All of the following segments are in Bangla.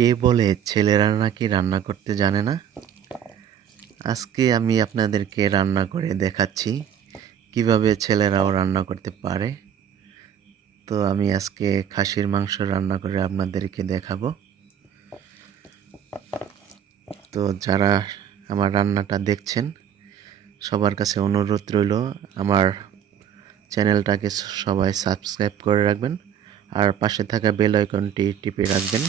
কে বলে ছেলেরা নাকি রান্না করতে জানে না? আজকে আমি আপনাদেরকে রান্না করে দেখাচ্ছি কীভাবে ছেলেরাও রান্না করতে পারে। তো আমি আজকে খাসির মাংস রান্না করে আপনাদেরকে দেখাবো। তো যারা আমার রান্নাটা দেখছেন, সবার কাছে অনুরোধ রইল, আমার চ্যানেলটাকে সবাই সাবস্ক্রাইব করে রাখবেন আর পাশে থাকা বেল আইকনটি টিপে রাখবেন।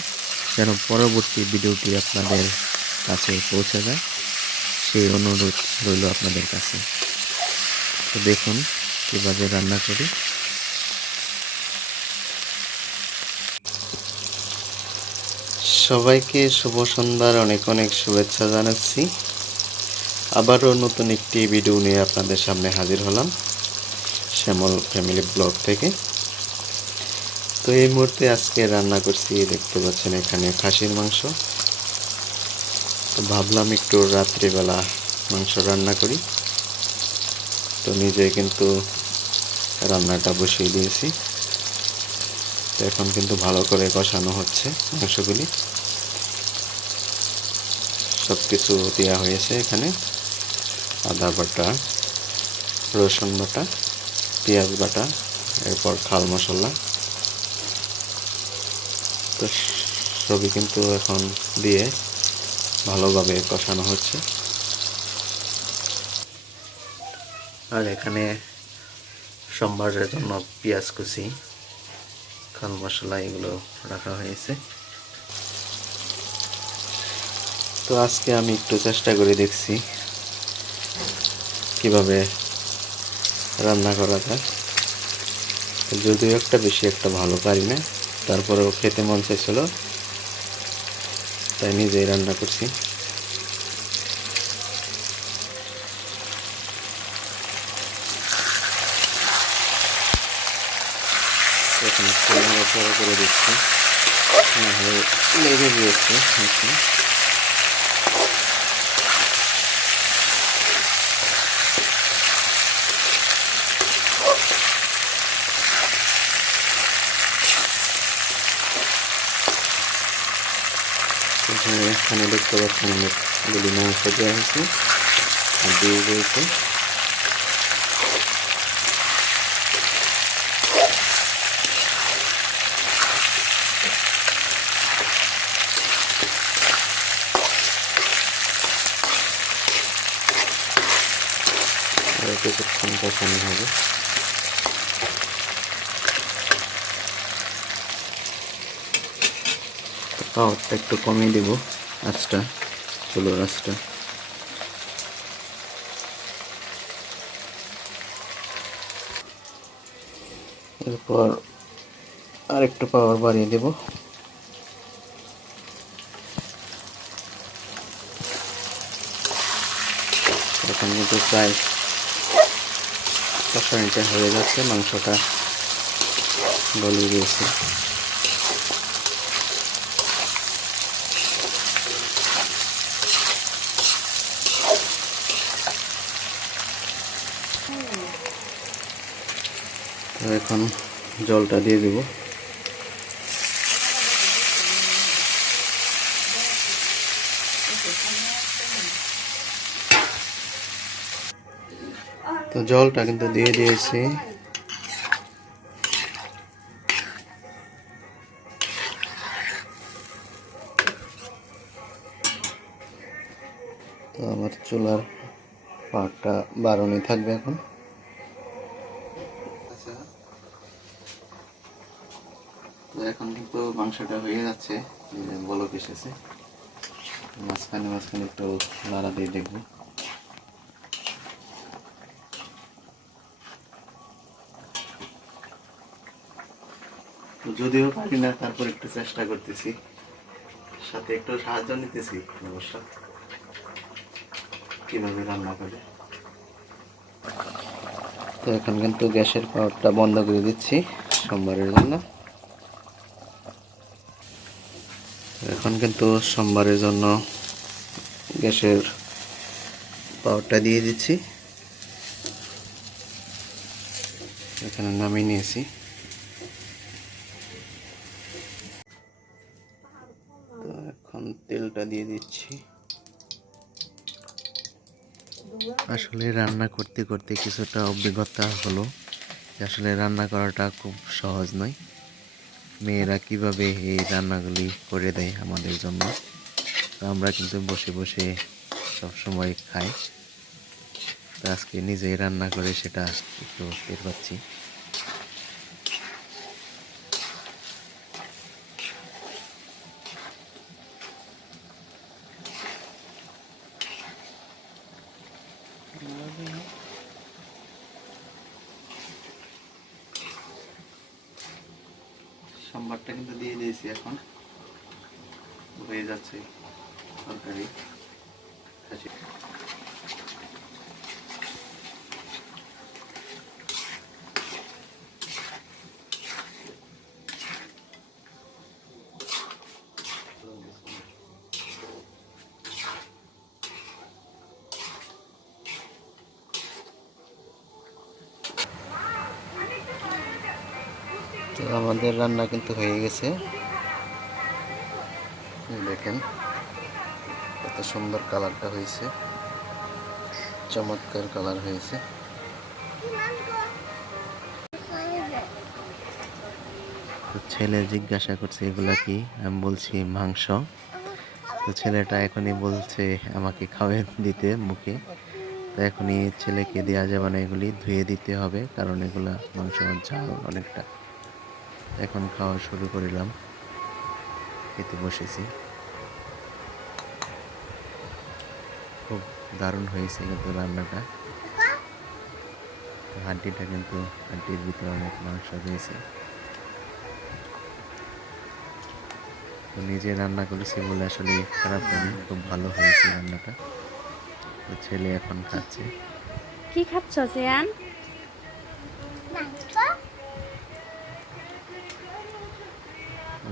যেন পরবর্তী ভিডিওটি আপনাদের কাছে পৌঁছে যায়, সেই অনুরোধ রইল আপনাদের কাছে। তো দেখুন, কীভাবে রান্না করি। সবাইকে শুভ সন্ধ্যার অনেক অনেক শুভেচ্ছা জানাচ্ছি। আবারও নতুন একটি ভিডিও নিয়ে আপনাদের সামনে হাজির হলাম, শ্যামল ফ্যামিলি ব্লগ থেকে। তো এই মুহূর্তে আজকে রান্না করছি, দেখতে পাচ্ছেন এখানে খাসির মাংস। তো ভাবলাম একটু রাত্রিবেলা মাংস রান্না করি। তো নিজে কিন্তু রান্নাটা বসিয়ে দিয়েছি। তো এখন কিন্তু ভালো করে কষানো হচ্ছে মাংসগুলি। সব কিছু দেওয়া হয়েছে এখানে। আদা বাটা, রসুন বাটা, পেঁয়াজ বাটা, এরপর খাল মশলা। সবই কিন্তু এখন দিয়ে ভালোভাবে কষানো হচ্ছে। আর এখানে সোমবারের জন্য পেঁয়াজ কুচি খাল মশলা এগুলো রাখা হয়েছে। তো আজকে আমি একটু চেষ্টা করে দেখছি কীভাবে রান্না করা যায়। যদিও একটা বেশি একটা ভালো পারি না। তারপরেও খেতে মন চাইছিল। তাই নিজেই রান্না করছি। এখন করে দিচ্ছি। লেগে গিয়েছে। এখন এখানে দেখতে পাচ্ছেন অনেকগুলি মাংস দেওয়া হয়েছে আর দিয়ে রয়েছে। কিছুক্ষণ কষানো হবে। পাওয়ারটা একটু কমিয়ে দেব আঁচটা চুলোর আঁচটা। এরপর আর একটু পাওয়ার বাড়িয়ে দেব। এখন কিন্তু প্রায় কষানিটা হয়ে যাচ্ছে, মাংসটা গলিয়ে দিয়েছে এখন জলটা দিয়ে দেব। তো জলটা কিন্তু দিয়ে দিয়েছি। তো আমার চুলার পাটটা বারণই থাকবে এখন। এখন কিন্তু মাংসটা হয়ে যাচ্ছে বলক এসেছে। মাঝখানে মাঝখানে একটু নাড়া দিয়ে দেখব। যদিও পারি না, তারপর একটু চেষ্টা করতেছি। সাথে একটু সাহায্য নিতেছি, অবশ্য। কীভাবে রান্না করে। তো এখন কিন্তু গ্যাসের পাওয়ারটা বন্ধ করে দিচ্ছি সোমবারের জন্য। এখন কিন্তু সোমবারের জন্য গ্যাসের পাওয়ারটা দিয়ে দিচ্ছি। এখানে নামিয়ে নিয়েছি। তো এখন তেলটা দিয়ে দিচ্ছি। আসলে রান্না করতে করতে কিছুটা অভিজ্ঞতা হলো। আসলে রান্না করাটা খুব সহজ নয়। মেয়েরা কীভাবে এই রান্নাগুলি করে দেয় আমাদের জন্য, তো আমরা কিন্তু বসে বসে সব সময় খাই। তো আজকে নিজেই রান্না করে সেটা একটু টের পাচ্ছি সম্বারটা কিন্তু দিয়ে দিয়েছি এখন। হয়ে যাচ্ছে তরকারি তো আমাদের রান্না কিন্তু হয়ে গেছে। দেখেন, কত সুন্দর কালারটা হয়েছে। চমৎকার কালার হয়েছে। তো ছেলে জিজ্ঞাসা করছে, এগুলা কি? আমি বলছি, মাংস। তো ছেলেটা এখনই বলছে, আমাকে খাওয়াই দিতে মুখে। তো এখনই ছেলেকে দেওয়া যাবে না এগুলি, ধুয়ে দিতে হবে, কারণ এগুলা মাংস ঝাল অনেকটা। এখন খাওয়া শুরু করিলাম। খেতে বসেছি। খুব দারুণ হয়েছে কিন্তু রান্নাটা। হাড্ডিটা কিন্তু হাড্ডির ভিতরে অনেক মাংস রয়েছে। তো নিজে রান্না করেছি বলে আসলে খারাপ হয়নি খুব ভালো হয়েছে রান্নাটা। তো ছেলে এখন খাচ্ছে। কি খাচ্ছ জিয়ান?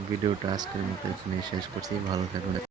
ভিডিওটা আজকের মতো এখানে শেষ করছি। ভালো থাকুন